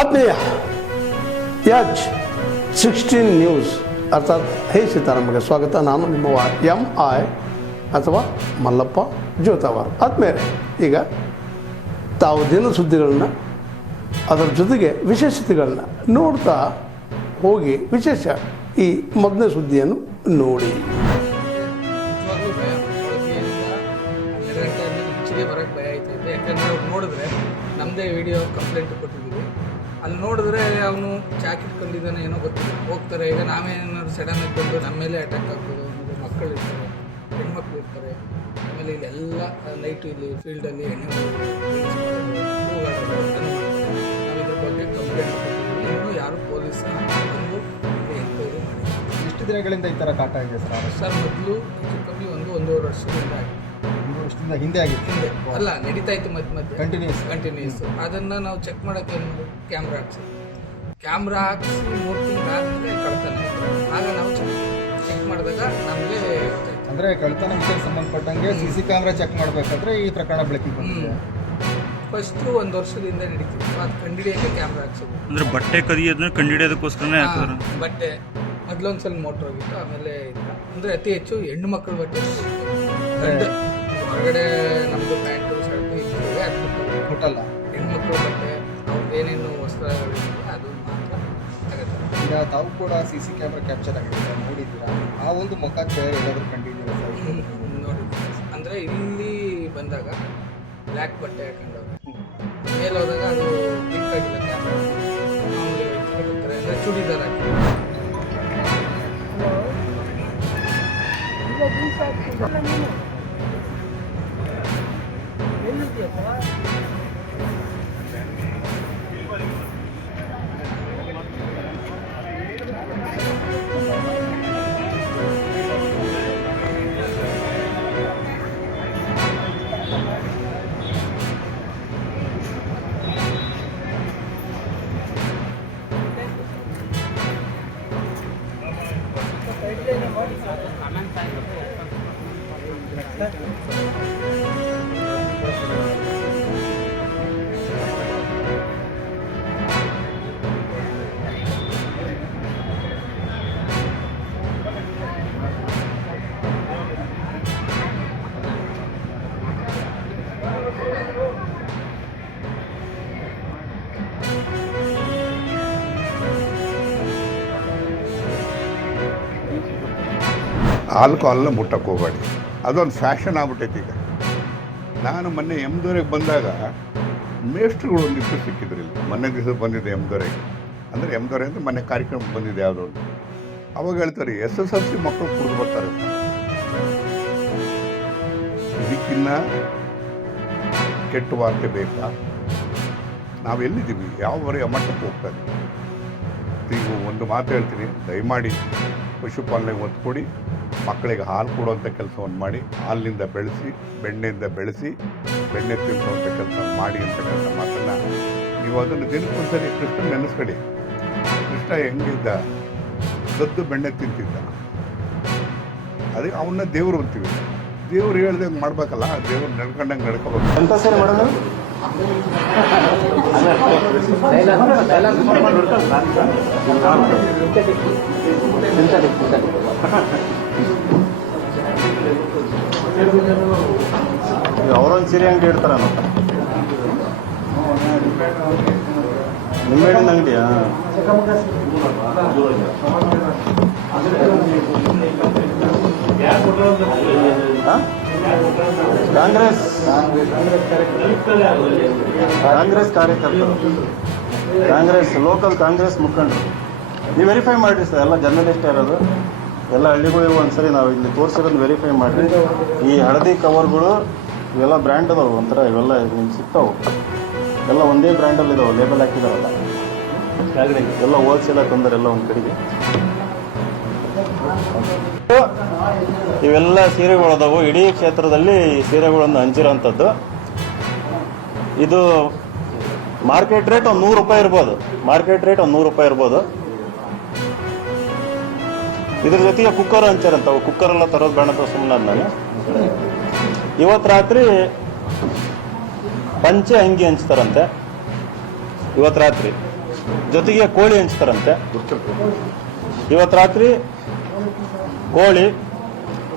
ಆತ್ಮೀಯ H16 news ಅರ್ಥಾತ್ ಹೇ ಸೀತಾರಾಮಗೆ ಸ್ವಾಗತ. ನಾನು ನಿಮ್ಮ MI ಅಥವಾ ಮಲ್ಲಪ್ಪ ಜೋತಾವಾರ್. ಆದ್ಮೇಲೆ ಈಗ ತಾವು ದಿನ ಸುದ್ದಿಗಳನ್ನ ಅದರ ಜೊತೆಗೆ ವಿಶೇಷತೆಗಳನ್ನ ನೋಡ್ತಾ ಹೋಗಿ ವಿಶೇಷ ಈ ಮೊದಲನೇ ಸುದ್ದಿಯನ್ನು ನೋಡಿ. ಬರೋಕ್ಕೆ ಭಯ ಆಯ್ತೈತೆ. ಯಾಕಂದರೆ ಅವ್ರು ನೋಡಿದ್ರೆ ನಮ್ಮದೇ ವಿಡಿಯೋ ಕಂಪ್ಲೇಂಟ್ ಕೊಟ್ಟಿದ್ದೀವಿ. ಅಲ್ಲಿ ನೋಡಿದ್ರೆ ಅವನು ಚಾಕ್ ಇಟ್ಕೊಂಡಿದ್ದಾನೆ, ಏನೋ ಗೊತ್ತಿಲ್ಲ, ಹೋಗ್ತಾರೆ. ಈಗ ನಾವೇನಾದ್ರು ಸಡನ್ನಾಗಿ ಬಂದು ನಮ್ಮ ಮೇಲೆ ಅಟ್ಯಾಕ್ ಆಗ್ಬೋದು. ಆಮೇಲೆ ಮಕ್ಕಳು ಇರ್ತಾರೆ, ಹೆಣ್ಮಕ್ಳು ಇರ್ತಾರೆ. ಆಮೇಲೆ ಇಲ್ಲೆಲ್ಲ ನೈಟು ಇಲ್ಲಿ ಫೀಲ್ಡಲ್ಲಿ ಎಣ್ಣೆ ಕೂಗಾಡೋದು ನಾವು ಇದ್ರ ಬಗ್ಗೆ ಕಂಪ್ಲೇಂಟ್ ಕೊಟ್ಟಿದ್ದೀವಿ. ಇನ್ನೂ ಯಾರು ಪೊಲೀಸ್ ಬಂದು ಎಂಕ್ವೈರಿ ಮಾಡಿ. ಎಷ್ಟು ದಿನಗಳಿಂದ ಈ ಥರ ಕಾಟ ಇದೆ ಸರ್? ಮೊದಲು ಕಮ್ಮಿ ಒಂದೂವರೆ ವರ್ಷದಿಂದ ಆಗಿದೆ. ಹಿಂದೆ ಆಗಿತ್ತು. ಹಿಂದೆ ಅಲ್ಲ, ನಡೀತಾ ಇತ್ತು ಮಧ್ಯೆ ಕಂಟಿನ್ಯೂಸ್. ಅದನ್ನು ನಾವು ಚೆಕ್ ಮಾಡೋಕ್ಕೆ ಕ್ಯಾಮ್ರಾ ಹಾಕ್ಸಿದ್ವಿ. ಕ್ಯಾಮ್ರಾ ಹಾಕಿಸಿ 3 ತಿಂಗಳು ಆದಮೇಲೆ ಕಳ್ತನ ಆಯಿತು. ಆಗ ನಾವು ಚೆಕ್ ಮಾಡಿದಾಗ ನಮಗೆ ಗೊತ್ತಾಯ್ತು. ಅಂದರೆ ಕಳ್ತನ ವಿಷಯಕ್ಕೆ ಸಂಬಂಧಪಟ್ಟಂಗೆ CC ಕ್ಯಾಮ್ರಾ ಚೆಕ್ ಮಾಡಬೇಕಾದ್ರೆ ಈ ಪ್ರಕರಣ ಬೆಳಕಿಗೆ ಬಂದಿದೆ. ಫಸ್ಟು 1 ವರ್ಷದಿಂದ ನಡೀತಿತ್ತು. ಅದು ಕಂಡಿಡಿಯೋಕ್ಕೆ ಕ್ಯಾಮ್ರಾ ಹಾಕ್ಸಿದ್ವಿ. ಅಂದರೆ ಬಟ್ಟೆ ಕದಿಯೋದನ್ನ ಕಂಡಿಡಿಯೋದಕ್ಕೋಸ್ಕರನೇ ಹಾಕಿದ್ರು. ಬಟ್ಟೆ ಮೊದಲೊಂದ್ಸಲ ಮೋಟ್ರ್ ಹೋಗಿತ್ತು, ಆಮೇಲೆ ಇಲ್ಲ. ಅಂದರೆ ಅತಿ ಹೆಚ್ಚು ಹೆಣ್ಣು ಮಕ್ಕಳ ಬಟ್ಟೆ ಹೊರಗಡೆ ನಮ್ಮದು ಪ್ಯಾಂಟು ಶರ್ಟು ಇರ್ತವೆ, ಅದು ಮುಟ್ಟಲ್ಲ. ಹೆಣ್ಮಕ್ಳು ಬಟ್ಟೆ ಅವ್ರಿಗೆ ಏನೇನು ವಸ್ತ್ರಗಳಿರ್ತವೆ ಅದು ಮಾತ್ರ ಆಗುತ್ತೆ. ಈಗ ತಾವು ಕೂಡ CC ಕ್ಯಾಮ್ರಾ ಕ್ಯಾಪ್ಚರ್ ಆಗಿದ್ದೀರಾ, ನೋಡಿದ್ದೀರಾ? ಆ ಒಂದು ಮುಖಕ್ಕೆ ಎಲ್ಲಾದರೂ ಕಂಡಿದ್ದೀರಾ ಸರ್? ನೋಡಿದ್ದೀವಿ. ಅಂದರೆ ಇಲ್ಲಿ ಬಂದಾಗ ಬ್ಲ್ಯಾಕ್ ಬಟ್ಟೆ ಹಾಕೊಂಡವ್ರೆ, ಮೇಲೆ ಹೋದಾಗ ಅದು ಪಿಂಕ್ ಆಗಿಲ್ಲ ಕ್ಯಾಮ್ರಾ. ಮಾಮೂಲಿ ವೈಟ್ ಬರ್ತಾರೆ, ಅಂದರೆ ಚೂಡಿದಾರ್ ಹಾಕಿ. ಆಲ್ಕೋಹಾಲ್ನ ಮುಟ್ಟಕ್ಕೆ ಹೋಗಬೇಡಿ, ಅದೊಂದು ಫ್ಯಾಷನ್ ಆಗ್ಬಿಟ್ಟೈತಿ ಈಗ. ನಾನು ಮೊನ್ನೆ ಎಮ್ದೋರೆಗೆ ಬಂದಾಗ ಮೇಷ್ಟ್ರುಗಳು ಒಂದಿಷ್ಟು ಸಿಕ್ಕಿದ್ರು ಇಲ್ಲಿ. ಮೊನ್ನೆ ದಿವಸ ಬಂದಿದೆ ಎಮ್ದೋರೆಗೆ. ಅಂದರೆ ಎಮ್ದೋರೆ ಅಂದರೆ ಮೊನ್ನೆ ಕಾರ್ಯಕ್ರಮಕ್ಕೆ ಬಂದಿದೆ ಯಾವುದೋ ಒಂದು. ಅವಾಗ ಹೇಳ್ತಾರೆ SSLC ಮಕ್ಕಳು ಕುಡಿದು ಬರ್ತಾರೆ. ಇದಕ್ಕಿನ್ನ ಕೆಟ್ಟ ವಾರ್ತೆ ಬೇಕಾ? ನಾವು ಎಲ್ಲಿದ್ದೀವಿ? ಯಾವವರೆಗೆ ಮಟ್ಟಕ್ಕೆ ಹೋಗ್ತಾ ಇದ್ದೀವಿ? ಈಗ ಒಂದು ಮಾತು ಹೇಳ್ತೀನಿ, ದಯಮಾಡಿ ಪಶುಪಾಲನೆಗೆ ಒತ್ತು ಕೊಡಿ, ಮಕ್ಕಳಿಗೆ ಹಾಲು ಕೊಡುವಂಥ ಕೆಲಸವನ್ನು ಮಾಡಿ, ಹಾಲಿನಿಂದ ಬೆಳೆಸಿ, ಬೆಣ್ಣೆಯಿಂದ ಬೆಳೆಸಿ, ಬೆಣ್ಣೆ ತಿನ್ನುವಂಥ ಕೆಲಸವನ್ನು ಮಾಡಿ ಅಂತಕ್ಕಂಥ ಮಾತನ್ನು ನೀವು ಅದನ್ನು ದಿನಕ್ಕೊಂದ್ಸರಿ ಕೃಷ್ಣ ನೆನೆಸ್ಕೊಡಿ. ಕೃಷ್ಣ ಹೆಂಗಿದ್ದ? ಗದ್ದು ಬೆಣ್ಣೆ ತಿಂತಿದ್ದ. ಅದಕ್ಕೆ ಅವನ್ನ ದೇವರು ಅಂತೀವಿ. ದೇವ್ರು ಹೇಳ್ದಂಗೆ ಮಾಡ್ಬೇಕಲ್ಲ, ದೇವ್ರು ನಡ್ಕೊಂಡಂಗೆ ನಡ್ಕೋಬೇಕು. ಎಂತ ಸರಿ ಮೇಡಮ್? ಅವರೊಂದು ಸೀರೆ ಅಂಗಡಿ ಇಡ್ತಾರ, ನಿಂಬೆಹಣ್ಣಿನ ಅಂಗಡಿಯಾ? ಕಾಂಗ್ರೆಸ್ ಕಾರ್ಯಕರ್ತರು, ಕಾಂಗ್ರೆಸ್ ಲೋಕಲ್ ಕಾಂಗ್ರೆಸ್ ಮುಖಂಡರು. ನೀವು ವೆರಿಫೈ ಮಾಡಿರಿ ಸರ್, ಎಲ್ಲ ಜರ್ನಲಿಸ್ಟ್ ಇರೋದು. ಎಲ್ಲ ಹಳ್ಳಿಗಳಿಗೂ ಒಂದ್ಸರಿ ನಾವು ಇಲ್ಲಿ ತೋರಿಸಿರೋದು ವೆರಿಫೈ ಮಾಡಿರಿ. ಈ ಹಳದಿ ಕವರ್ಗಳು ಇವೆಲ್ಲ ಬ್ರ್ಯಾಂಡ್ ಅದಾವೆ, ಒಂಥರ ಇವೆಲ್ಲ ನಿಮ್ಗೆ ಸಿಗ್ತಾವೆ. ಎಲ್ಲ ಒಂದೇ ಬ್ರ್ಯಾಂಡಲ್ಲಿ ಇದಾವೆ, ಲೇಬಲ್ ಹಾಕಿದಾವಲ್ಲ. ಎಲ್ಲ ಹೋಲ್ಸೇಲಾಗಿ ತಂದರೆ ಎಲ್ಲ ಒಂದು ಕಡೆಗೆ. ಇವೆಲ್ಲ ಸೀರೆಗಳು ಅದಾವು. ಇಡೀ ಕ್ಷೇತ್ರದಲ್ಲಿ ಈ ಸೀರೆಗಳನ್ನು ಹಂಚಿರೋಂಥದ್ದು. ಇದು ಮಾರ್ಕೆಟ್ ರೇಟ್ ಒಂದು 100 ರೂಪಾಯಿ ಇರ್ಬೋದು. ಮಾರ್ಕೆಟ್ ರೇಟ್ ಒಂದು 100 ರೂಪಾಯಿ ಇರ್ಬೋದು. ಇದ್ರ ಜೊತೆಗೆ ಕುಕ್ಕರ್ ಹಂಚಾರಂತ. ಕುಕ್ಕರೆಲ್ಲ ತರೋದು ಬೇಡ ಅಂತ ಸುಮ್ಮನೆ ನಾನು. ಇವತ್ತು ರಾತ್ರಿ ಪಂಚೆ ಅಂಗಿ ಹಂಚ್ತಾರಂತೆ ಇವತ್ತು ರಾತ್ರಿ. ಜೊತೆಗೆ ಕೋಳಿ ಹಂಚ್ತಾರಂತೆ. ಇವತ್ತು ರಾತ್ರಿ ಕೋಳಿ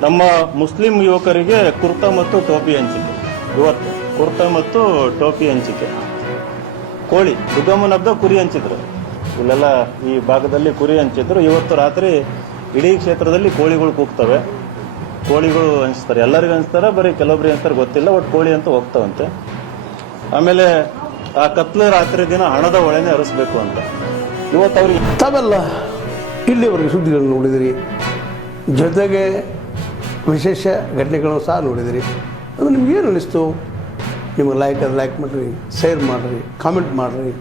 ನಮ್ಮ ಮುಸ್ಲಿಂ ಯುವಕರಿಗೆ ಕುರ್ತಾ ಮತ್ತು ಟೋಪಿ ಹಂಚಿಕೆ. ಇವತ್ತು ಕುರ್ತಾ ಮತ್ತು ಟೋಪಿ ಹಂಚಿಕೆ. ಕೋಳಿ ದುರ್ಗಮ್ಮನ ಹಬ್ಬ ಕುರಿ ಹಂಚಿದ್ರು, ಇಲ್ಲೆಲ್ಲ ಈ ಭಾಗದಲ್ಲಿ ಕುರಿ ಹಂಚಿದ್ರು. ಇವತ್ತು ರಾತ್ರಿ ಇಡೀ ಕ್ಷೇತ್ರದಲ್ಲಿ ಕೋಳಿಗಳು ಕೂಗ್ತವೆ, ಕೋಳಿಗಳು ಹಂಚ್ತಾರೆ. ಎಲ್ಲರಿಗೂ ಹಂಚ್ತಾರೆ, ಬರೀ ಕೆಲವೊಬ್ರಿಗೆ ಹಂಚ್ತಾರೆ ಗೊತ್ತಿಲ್ಲ, ಒಟ್ಟು ಕೋಳಿ ಅಂತ ಹೋಗ್ತಾವಂತೆ. ಆಮೇಲೆ ಆ ಕತ್ಲೆ ರಾತ್ರಿ ದಿನ ಹಣದ ಹೊಳೆನೆ ಹರಿಸ್ಬೇಕು ಅಂತ ಇವತ್ತು ಅವ್ರಿಗೆ. ತಾವೆಲ್ಲ ಇಲ್ಲಿವರೆಗೆ ಸುದ್ದಿಗಳನ್ನು ನೋಡಿದಿರಿ, ಜೊತೆಗೆ ವಿಶೇಷ ಘಟನೆಗಳನ್ನು ಸಹ ನೋಡಿದಿರಿ. ಅದು ನಿಮ್ಗೇನು ಅನ್ನಿಸ್ತು? ನಿಮಗೆ ಲೈಕ್ ಮಾಡಿರಿ, ಶೇರ್ ಮಾಡಿರಿ, ಕಾಮೆಂಟ್ ಮಾಡಿರಿ,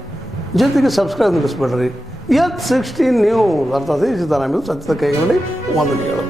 ಜೊತೆಗೆ ಸಬ್ಸ್ಕ್ರೈಬ್ ನಡೆಸ್ಬೇಡ್ರಿ. H16 ನ್ಯೂಸ್ ಅರ್ಥಾತ್ ಈ ಸಿದ್ದರಾಮಯ್ಯ ಸತ್ಯದ ಕೈಗಳಲ್ಲಿ ವಂದನೆಗಳು.